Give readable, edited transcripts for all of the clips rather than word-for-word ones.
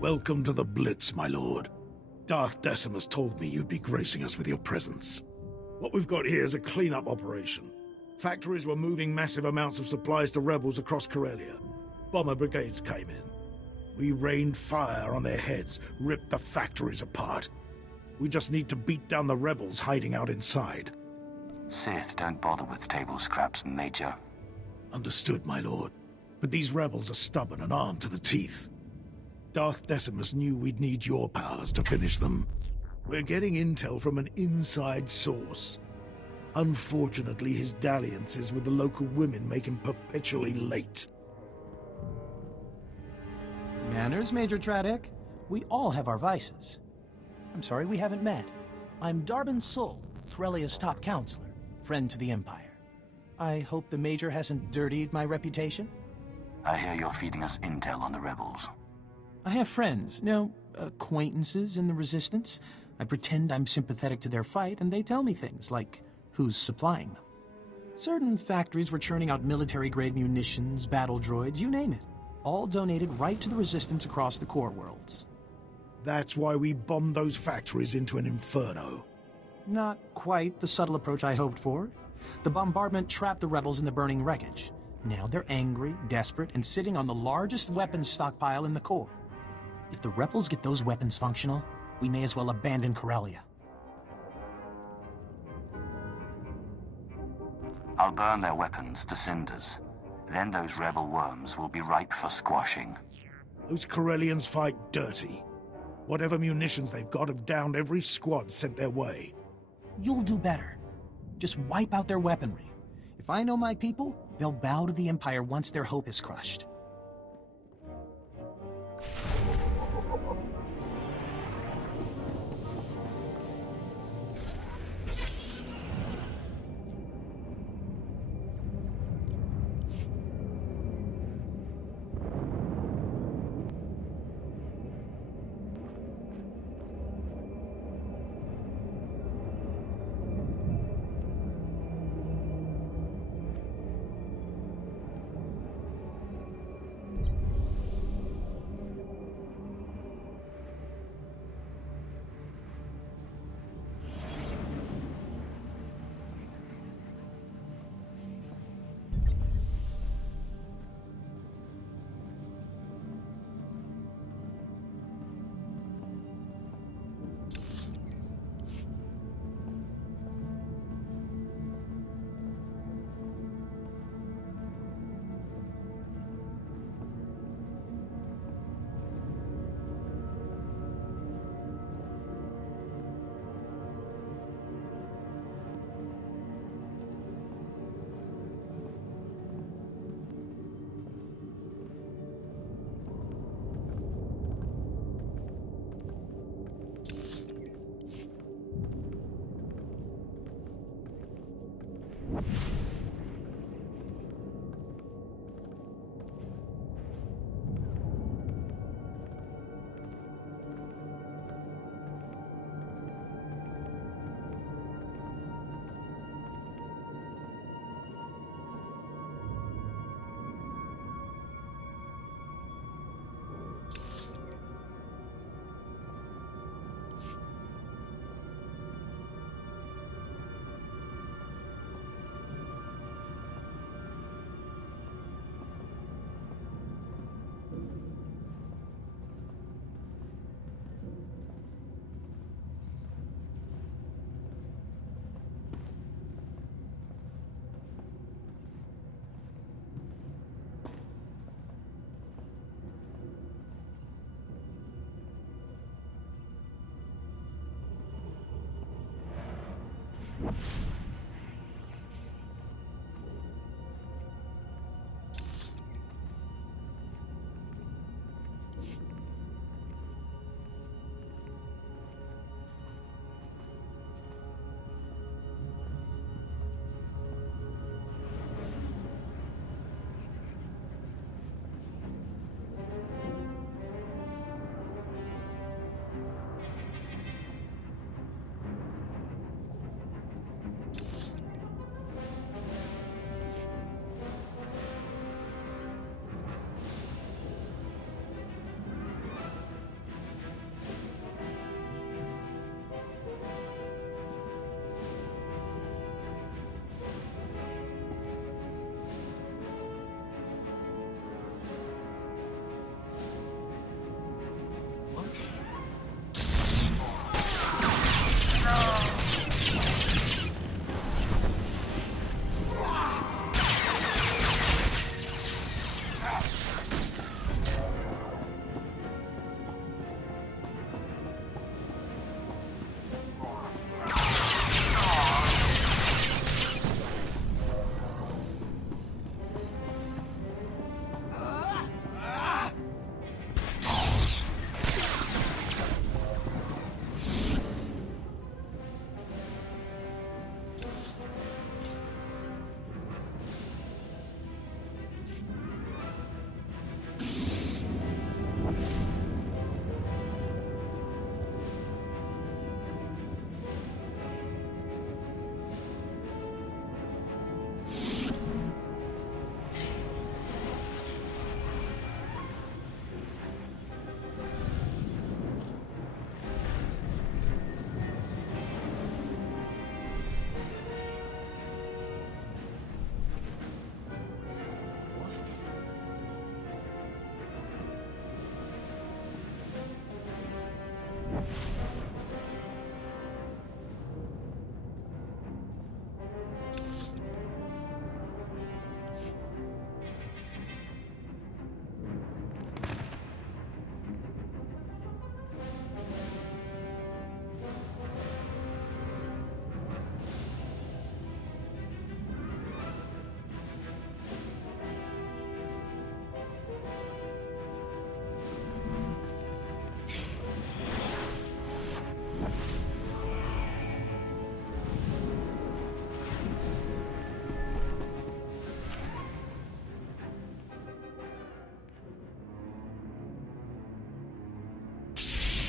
Welcome to the Blitz, my lord. Darth Decimus told me you'd be gracing us with your presence. What we've got here is a cleanup operation. Factories were moving massive amounts of supplies to rebels across Corellia. Bomber brigades came in. We rained fire on their heads, ripped the factories apart. We just need to beat down the rebels hiding out inside. Sith don't bother with table scraps, Major. Understood, my lord. But these rebels are stubborn and armed to the teeth. Darth Decimus knew we'd need your powers to finish them. We're getting intel from an inside source. Unfortunately, his dalliances with the local women make him perpetually late. Manners, Major Tradick. We all have our vices. I'm sorry we haven't met. I'm Darbin Sul, Corellia's top counselor, friend to the Empire. I hope the Major hasn't dirtied my reputation? I hear you're feeding us intel on the rebels. I have friends, acquaintances in the Resistance. I pretend I'm sympathetic to their fight, and they tell me things like who's supplying them. Certain factories were churning out military-grade munitions, battle droids, you name it. All donated right to the Resistance across the core worlds. That's why we bombed those factories into an inferno. Not quite the subtle approach I hoped for. The bombardment trapped the rebels in the burning wreckage. Now they're angry, desperate, and sitting on the largest weapons stockpile in the core. If the rebels get those weapons functional, we may as well abandon Corellia. I'll burn their weapons to cinders. Then those rebel worms will be ripe for squashing. Those Corellians fight dirty. Whatever munitions they've got have downed every squad sent their way. You'll do better. Just wipe out their weaponry. If I know my people, they'll bow to the Empire once their hope is crushed.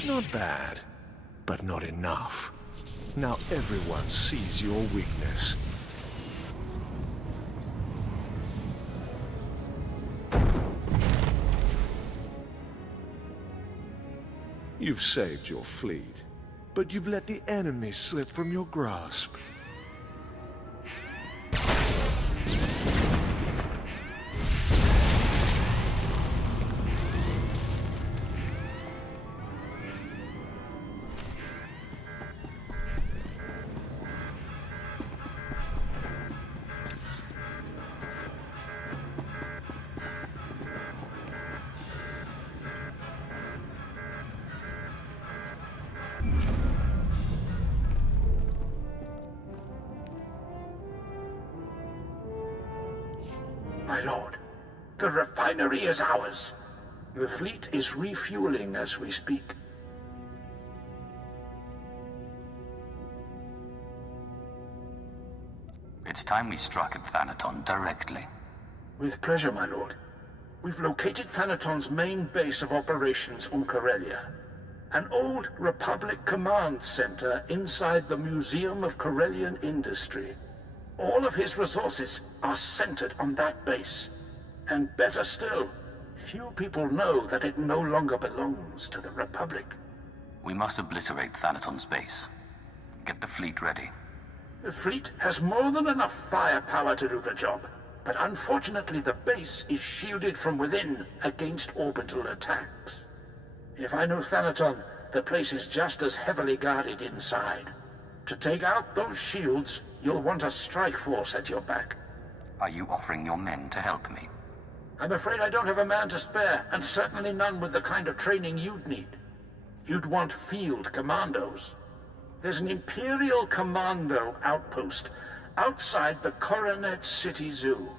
Not bad, but not enough. Now everyone sees your weakness. You've saved your fleet, but you've let the enemy slip from your grasp. My lord, the refinery is ours. The fleet is refueling as we speak. It's time we struck at Thanaton directly. With pleasure, my lord. We've located Thanaton's main base of operations on Corellia. An old Republic command center inside the Museum of Corellian Industry. All of his resources are centered on that base. And better still, few people know that it no longer belongs to the Republic. We must obliterate Thanaton's base. Get the fleet ready. The fleet has more than enough firepower to do the job, but unfortunately the base is shielded from within against orbital attacks. If I know Thanaton, the place is just as heavily guarded inside. To take out those shields, you'll want a strike force at your back. Are you offering your men to help me? I'm afraid I don't have a man to spare, and certainly none with the kind of training you'd need. You'd want field commandos. There's an Imperial Commando outpost outside the Coronet City Zoo.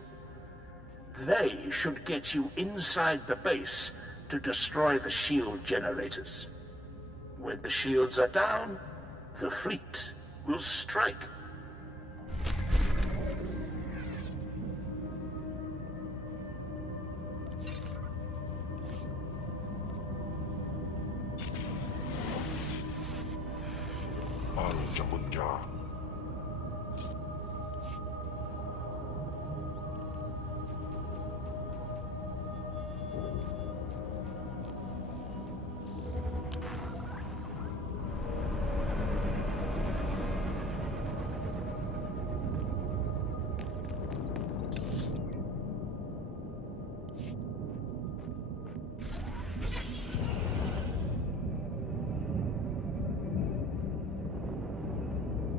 They should get you inside the base to destroy the shield generators. When the shields are down, the fleet will strike.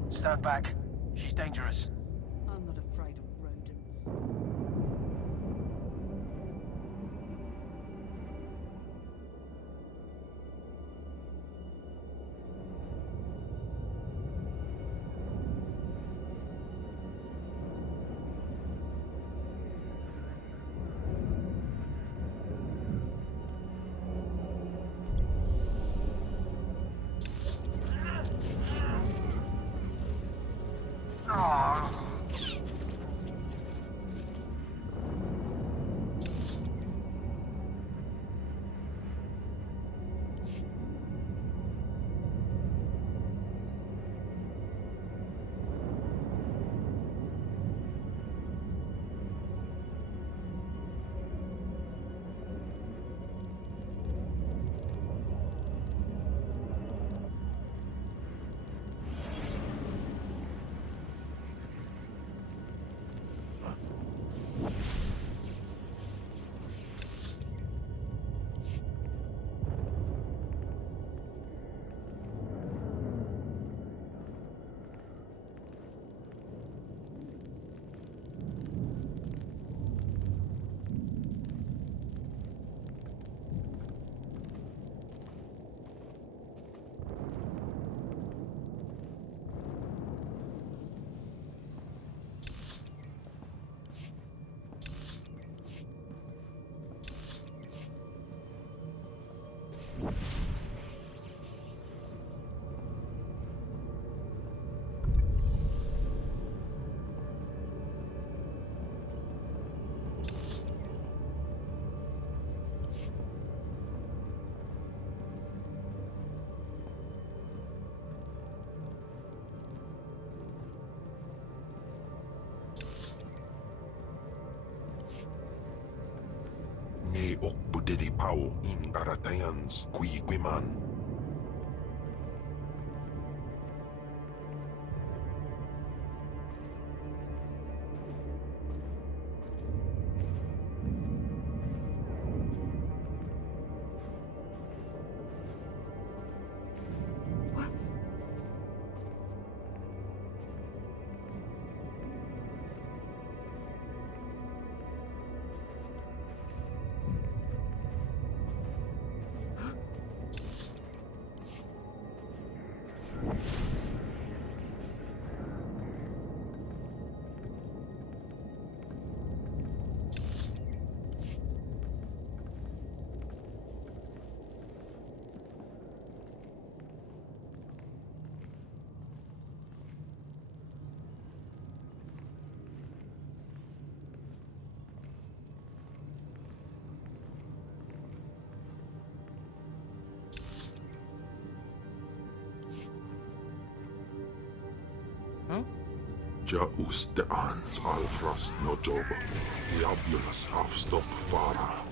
Stand back. She's dangerous. I'm not afraid of rodents. e okbudidi pau in baratayans qui guiman. Ja uste ans alfrast no job, diabolus half-stop fara.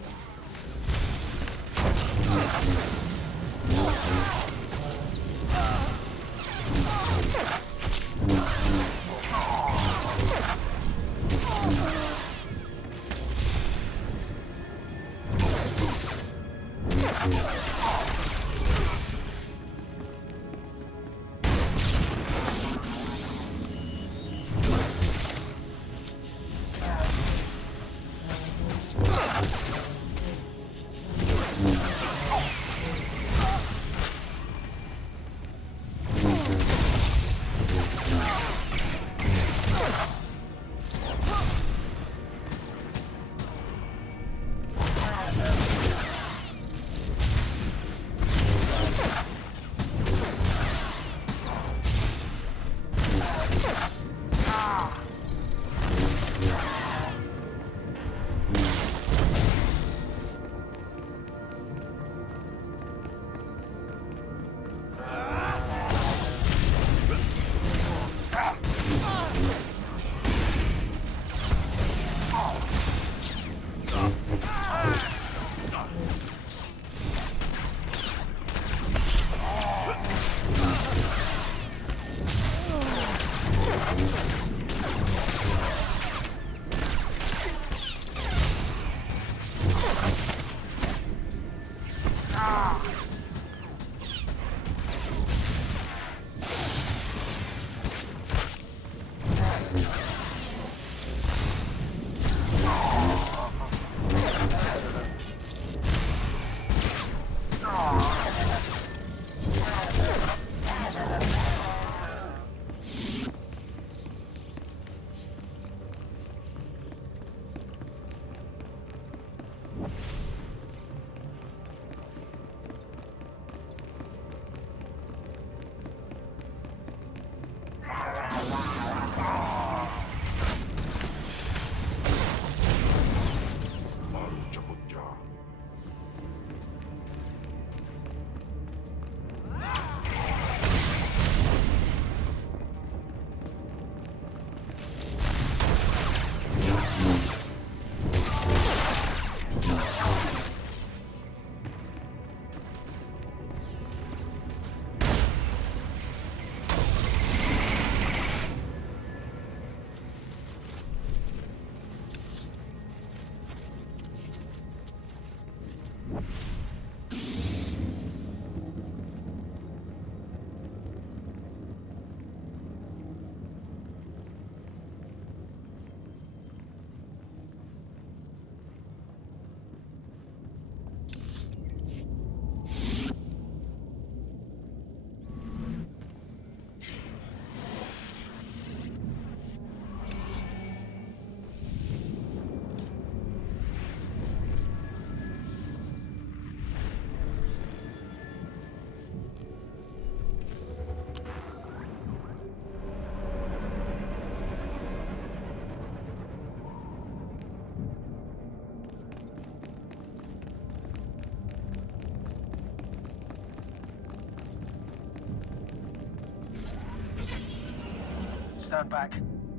Stand back.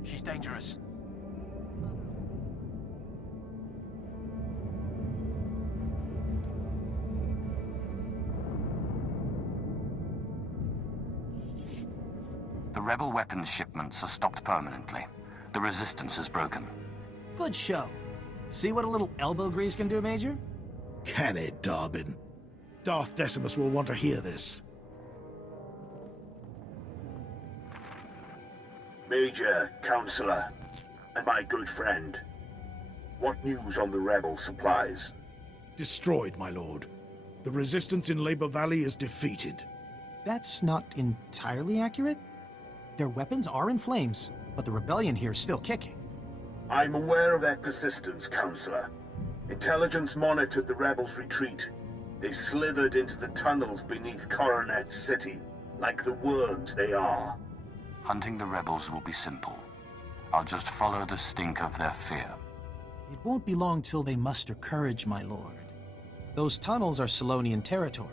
She's dangerous. rebel weapons shipments are stopped permanently. The resistance is broken. Good show. See what a little elbow grease can do, Major? Can it, Darbin? Darth Decimus will want to hear this. Major, Counselor, and my good friend. What news on the rebel supplies? Destroyed, my lord. The resistance in Labor Valley is defeated. That's not entirely accurate. Their weapons are in flames, but the rebellion here is still kicking. I'm aware of their persistence, Counselor. Intelligence monitored the rebels' retreat. They slithered into the tunnels beneath Coronet City, like the worms they are. Hunting the rebels will be simple. I'll just follow the stink of their fear. It won't be long till they muster courage, my lord. Those tunnels are Solonian territory.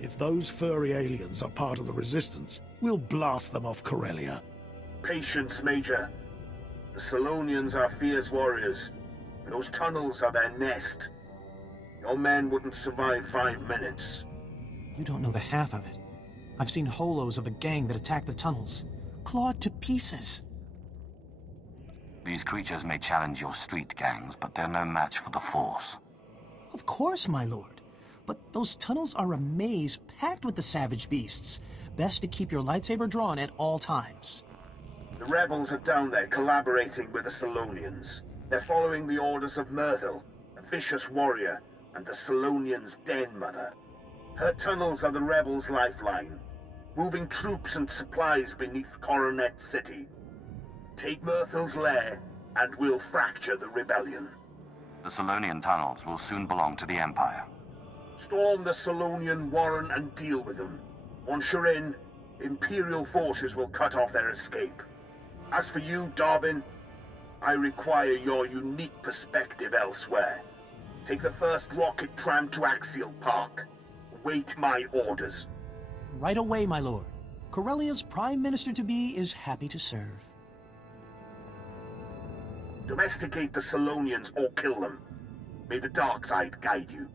If those furry aliens are part of the resistance, we'll blast them off Corellia. Patience, Major. The Solonians are fierce warriors, and those tunnels are their nest. Your men wouldn't survive 5 minutes. You don't know the half of it. I've seen holos of a gang that attacked the tunnels, clawed to pieces. These creatures may challenge your street gangs, but they're no match for the Force. Of course, my lord. But those tunnels are a maze packed with the savage beasts. Best to keep your lightsaber drawn at all times. The rebels are down there collaborating with the Solonians. They're following the orders of Myrtle, a vicious warrior, and the Solonians' den mother. Her tunnels are the rebels' lifeline, moving troops and supplies beneath Coronet City. Take Myrtle's lair, and we'll fracture the rebellion. The Solonian tunnels will soon belong to the Empire. Storm the Solonian warren and deal with them. Once you're in, Imperial forces will cut off their escape. As for you, Darbin, I require your unique perspective elsewhere. Take the first rocket tram to Axial Park. Wait my orders. Right away, my lord. Corellia's Prime Minister-to-be is happy to serve. Domesticate the Solonians or kill them. May the dark side guide you.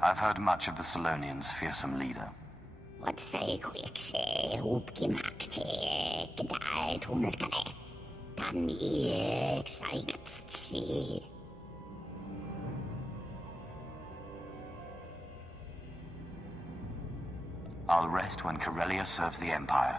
I've heard much of the Salonians' fearsome leader. I'll rest when Corellia serves the Empire.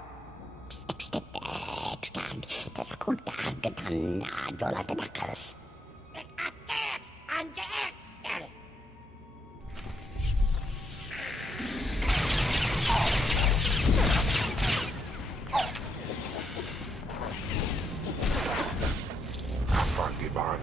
Giban.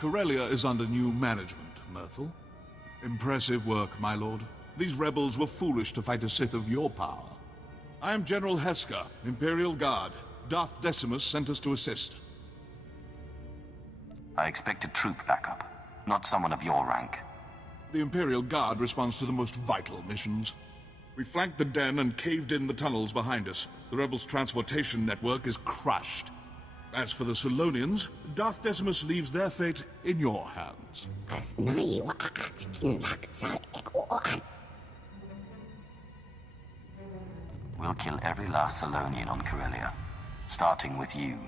Corellia is under new management, Myrtle. Impressive work, my lord. These rebels were foolish to fight a Sith of your power. I am General Heska, Imperial Guard. Darth Decimus sent us to assist. I expected troop backup, not someone of your rank. The Imperial Guard responds to the most vital missions. We flanked the den and caved in the tunnels behind us. The rebels' transportation network is crushed. As for the Salonians, Darth Decimus leaves their fate in your hands. We'll kill every last Salonian on Corellia, starting with you.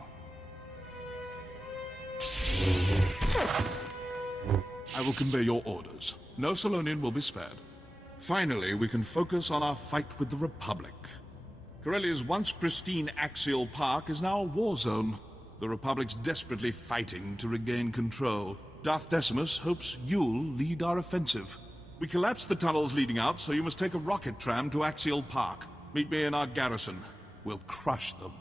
I will convey your orders. No Salonian will be spared. Finally, we can focus on our fight with the Republic. Corellia's once pristine axial park is now a war zone. The Republic's desperately fighting to regain control. Darth Decimus hopes you'll lead our offensive. We collapsed the tunnels leading out, so you must take a rocket tram to Axial Park. Meet me in our garrison. We'll crush them.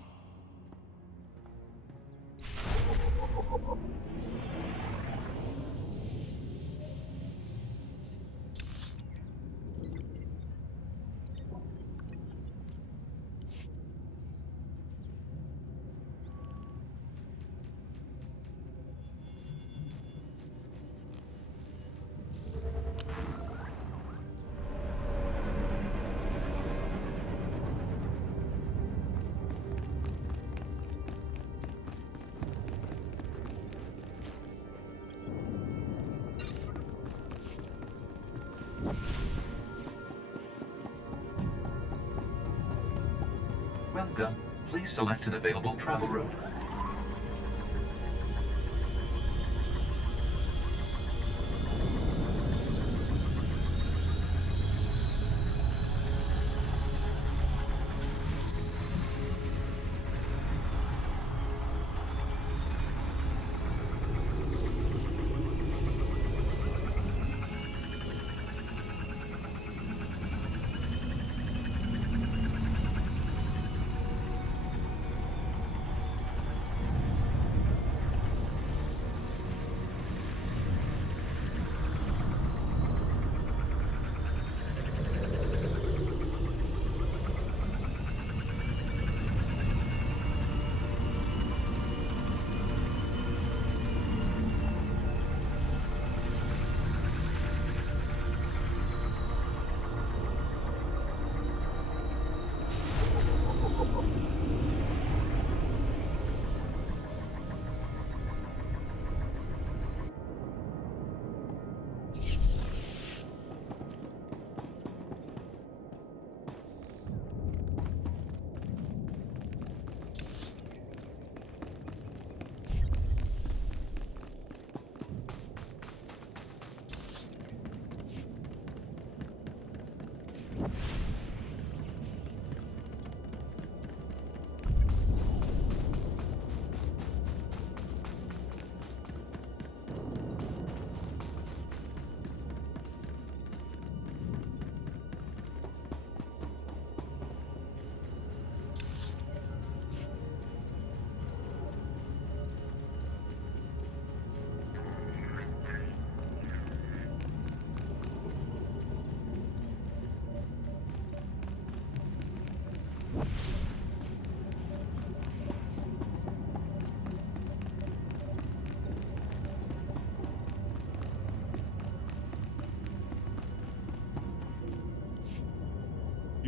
Welcome. Please select an available travel route.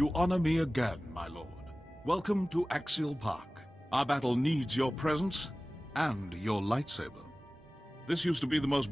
You honor me again, my lord. Welcome to Axial Park. Our battle needs your presence and your lightsaber. This used to be the most